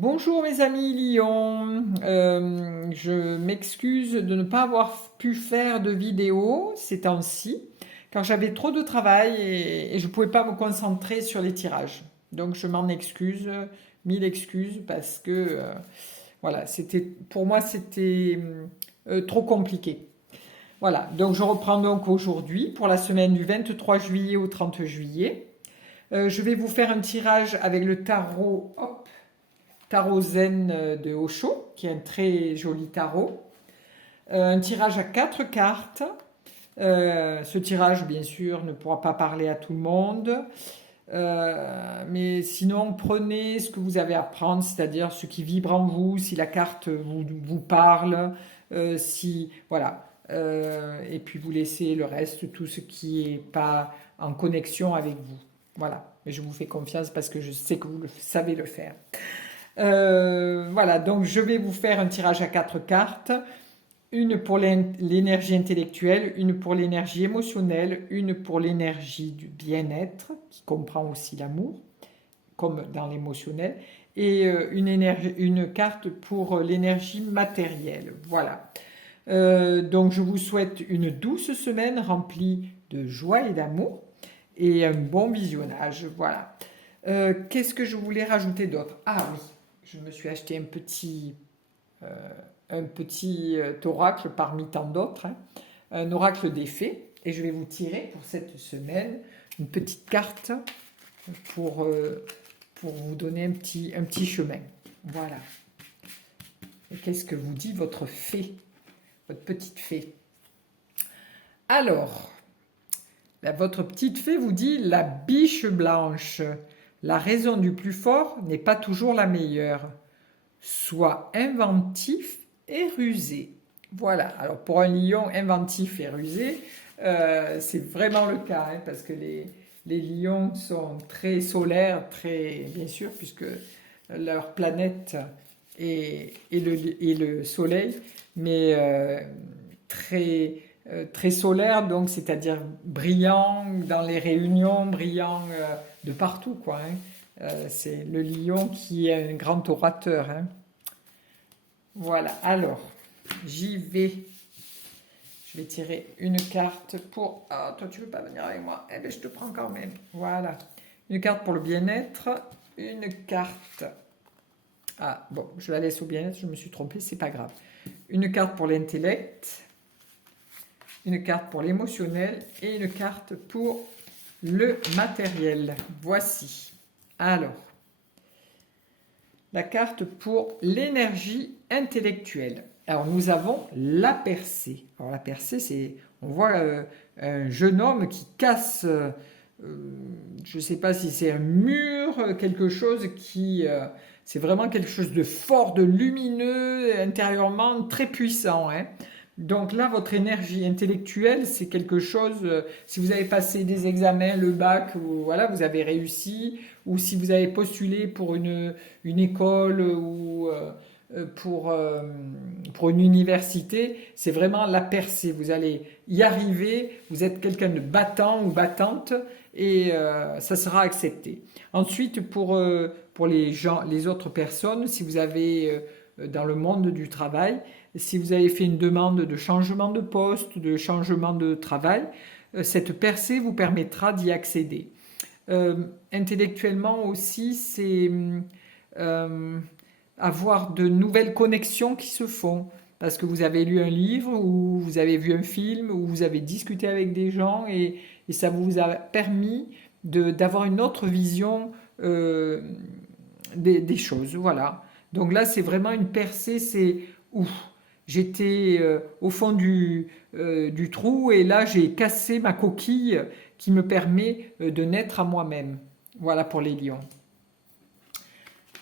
Bonjour mes amis Lyon. Je m'excuse de ne pas avoir pu faire de vidéo ces temps-ci car j'avais trop de travail et je ne pouvais pas me concentrer sur les tirages. Donc je m'en excuse, mille excuses parce que voilà, pour moi c'était trop compliqué. Voilà, donc je reprends donc aujourd'hui pour la semaine du 23 juillet au 30 juillet. Je vais vous faire un tirage avec le tarot Tarot Zen de Osho, qui est un très joli tarot. Un tirage à 4 cartes. Ce tirage, bien sûr, ne pourra pas parler à tout le monde. Mais sinon, prenez ce que vous avez à prendre, c'est-à-dire ce qui vibre en vous, si la carte vous parle, si voilà. Et puis vous laissez le reste, tout ce qui n'est pas en connexion avec vous. Voilà. Mais je vous fais confiance parce que je sais que vous savez le faire. Voilà, donc je vais vous faire un tirage à 4 cartes. Une pour l'énergie intellectuelle, une pour l'énergie émotionnelle, une pour l'énergie du bien-être, qui comprend aussi l'amour, comme dans l'émotionnel, et une carte pour l'énergie matérielle. Voilà. Donc je vous souhaite une douce semaine remplie de joie et d'amour et un bon visionnage. Voilà. Qu'est-ce que je voulais rajouter d'autre? Ah oui, je me suis acheté un petit oracle parmi tant d'autres, hein, un oracle des fées, et je vais vous tirer pour cette semaine une petite carte pour, euh, pour vous donner un petit chemin. Voilà. Et qu'est-ce que vous dit votre fée, votre petite fée? Alors, votre petite fée vous dit la biche blanche. La raison du plus fort n'est pas toujours la meilleure. Sois inventif et rusé. Voilà, alors pour un lion inventif et rusé, c'est vraiment le cas, hein, parce que les lions sont très solaires, très bien sûr, puisque leur planète est le soleil, mais très solaire, donc c'est-à-dire brillant dans les réunions, brillant de partout, quoi, hein. C'est le lion qui est un grand orateur, hein. Voilà, alors, j'y vais. Je vais tirer une carte pour... Ah, toi, tu veux pas venir avec moi? Eh bien, je te prends quand même. Voilà. Une carte pour le bien-être. Une carte... Ah, bon, je la laisse au bien-être, je me suis trompée, c'est pas grave. Une carte pour l'intellect. Une carte pour l'émotionnel. Et une carte pour le matériel. Voici. Alors, la carte pour l'énergie intellectuelle. Alors nous avons la percée. Alors la percée, c'est, on voit un jeune homme qui casse, je ne sais pas si c'est un mur, quelque chose qui, c'est vraiment quelque chose de fort, de lumineux, intérieurement très puissant, hein. Donc là, votre énergie intellectuelle, c'est quelque chose, si vous avez passé des examens, le bac, ou voilà, vous avez réussi, ou si vous avez postulé pour une école ou pour une université, c'est vraiment la percée. Vous allez y arriver, vous êtes quelqu'un de battant ou battante et ça sera accepté. Ensuite, pour les gens, les autres personnes, si vous avez dans le monde du travail, si vous avez fait une demande de changement de poste, de changement de travail, cette percée vous permettra d'y accéder. Intellectuellement aussi, c'est euh, avoir de nouvelles connexions qui se font. Parce que vous avez lu un livre, ou vous avez vu un film, ou vous avez discuté avec des gens, et ça vous a permis d'avoir une autre vision des choses. Voilà. Donc là, c'est vraiment une percée, c'est ouf. J'étais au fond du trou et là j'ai cassé ma coquille qui me permet de naître à moi-même. Voilà pour les lions.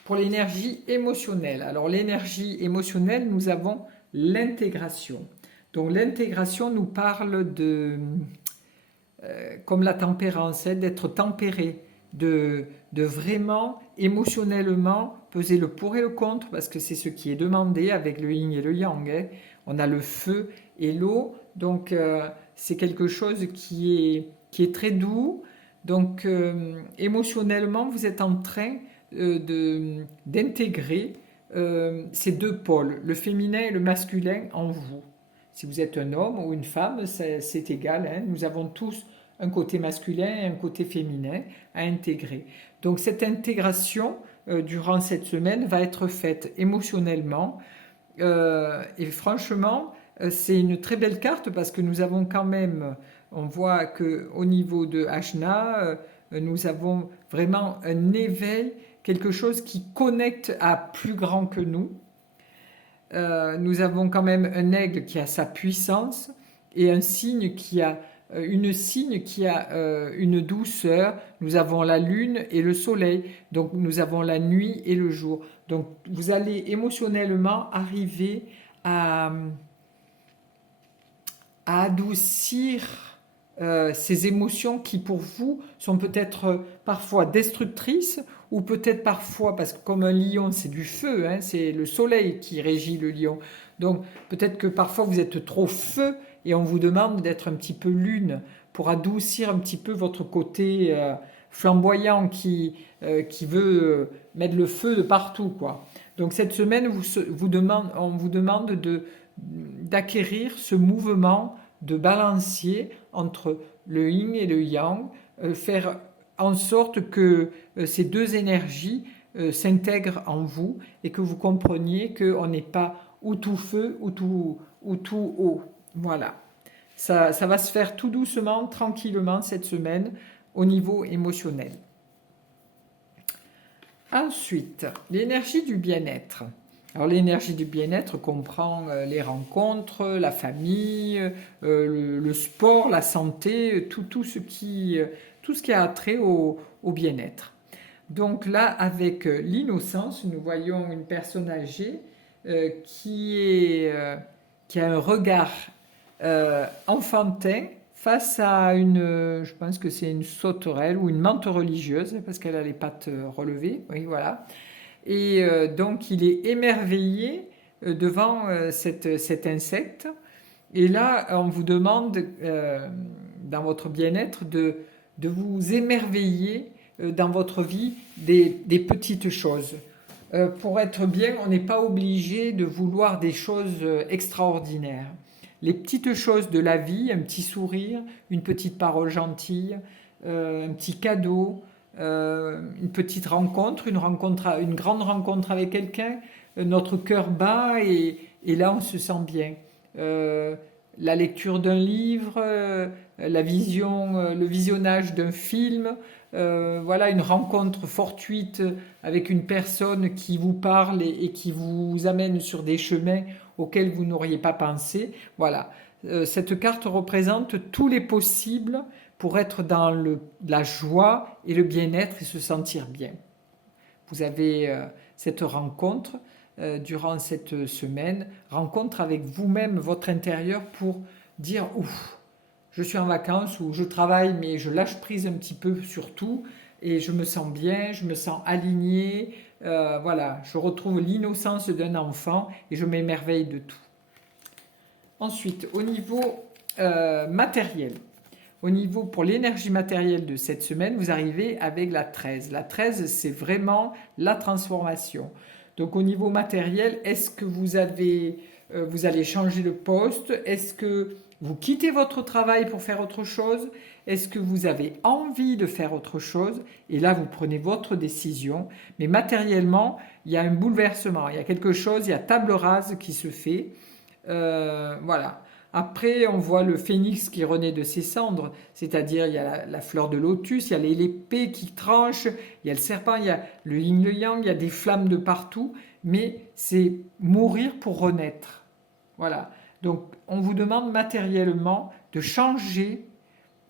Pour l'énergie émotionnelle. Alors l'énergie émotionnelle, nous avons l'intégration. Donc l'intégration nous parle comme la tempérance, hein, d'être tempéré, de vraiment émotionnellement peser le pour et le contre, parce que c'est ce qui est demandé avec le yin et le yang, hein. On a le feu et l'eau, donc c'est quelque chose qui est très doux. Donc émotionnellement, vous êtes en train d'intégrer ces deux pôles, le féminin et le masculin en vous. Si vous êtes un homme ou une femme, c'est égal, hein. Nous avons tous un côté masculin et un côté féminin à intégrer. Donc cette intégration, durant cette semaine, va être faite émotionnellement. Et franchement, c'est une très belle carte parce que nous avons quand même, on voit qu'au niveau de Ajna, nous avons vraiment un éveil, quelque chose qui connecte à plus grand que nous. Nous avons quand même un aigle qui a sa puissance et un cygne qui a une douceur. Nous avons la lune et le soleil, donc nous avons la nuit et le jour. Donc vous allez émotionnellement arriver à, à adoucir ces émotions qui pour vous sont peut-être parfois destructrices ou peut-être parfois, parce que comme un lion c'est du feu, hein, c'est le soleil qui régit le lion, donc peut-être que parfois vous êtes trop feu et on vous demande d'être un petit peu lune pour adoucir un petit peu votre côté flamboyant qui veut mettre le feu de partout, quoi. Donc cette semaine, on vous demande d'acquérir ce mouvement de balancier entre le yin et le yang, faire en sorte que ces deux énergies s'intègrent en vous et que vous compreniez qu'on n'est pas ou tout feu ou tout eau. Voilà. Ça va se faire tout doucement, tranquillement cette semaine au niveau émotionnel. Ensuite, l'énergie du bien-être. Alors l'énergie du bien-être comprend les rencontres, la famille, le sport, la santé, tout ce qui a trait au bien-être. Donc là, avec l'innocence, nous voyons une personne âgée qui a un regard enfantin face à je pense que c'est une sauterelle ou une mante religieuse, parce qu'elle a les pattes relevées, oui, voilà. Et donc il est émerveillé devant cet insecte. Et là, on vous demande, dans votre bien-être, de vous émerveiller dans votre vie des petites choses. Pour être bien, on n'est pas obligé de vouloir des choses extraordinaires. Les petites choses de la vie, un petit sourire, une petite parole gentille, un petit cadeau, une petite rencontre, une grande rencontre avec quelqu'un, notre cœur bat et là on se sent bien. La lecture d'un livre, le visionnage d'un film, voilà, une rencontre fortuite avec une personne qui vous parle et qui vous amène sur des chemins auxquels vous n'auriez pas pensé. Voilà, cette carte représente tous les possibles pour être dans la joie et le bien-être et se sentir bien. Vous avez cette rencontre durant cette semaine, rencontre avec vous-même, votre intérieur, pour dire ouf, je suis en vacances ou je travaille mais je lâche prise un petit peu sur tout et je me sens bien, je me sens aligné, voilà, je retrouve l'innocence d'un enfant et je m'émerveille de tout. Ensuite, au niveau matériel, pour l'énergie matérielle de cette semaine, vous arrivez avec la 13. La 13, c'est vraiment la transformation. Donc au niveau matériel, est-ce que vous allez changer de poste? Est-ce que vous quittez votre travail pour faire autre chose? Est-ce que vous avez envie de faire autre chose? Et là, vous prenez votre décision. Mais matériellement, il y a un bouleversement. Il y a quelque chose, il y a table rase qui se fait. Voilà. Après, on voit le phénix qui renaît de ses cendres, c'est-à-dire il y a la fleur de lotus, il y a l'épée qui tranche, il y a le serpent, il y a le yin, le yang, il y a des flammes de partout, mais c'est mourir pour renaître. Voilà. Donc, on vous demande matériellement de changer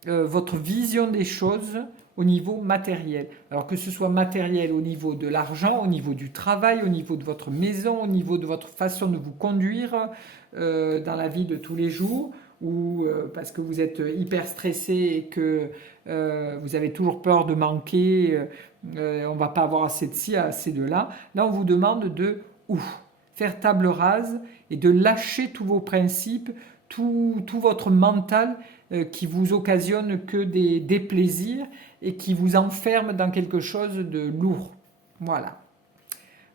votre vision des choses au niveau matériel. Alors que ce soit matériel au niveau de l'argent, au niveau du travail, au niveau de votre maison, au niveau de votre façon de vous conduire dans la vie de tous les jours, ou parce que vous êtes hyper stressé et que vous avez toujours peur de manquer, on ne va pas avoir assez de ci, assez de là. Là, on vous demande de faire table rase et de lâcher tous vos principes, tout votre mental qui vous occasionne que des déplaisirs et qui vous enferme dans quelque chose de lourd. Voilà.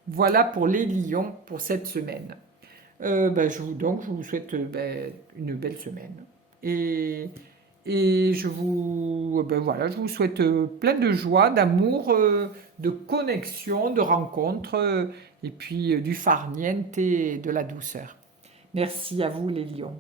Voilà pour les lions pour cette semaine. Donc, je vous souhaite une belle semaine. Et, et voilà, je vous souhaite plein de joie, d'amour, de connexion, de rencontres, et puis du farniente et de la douceur. Merci à vous les lions.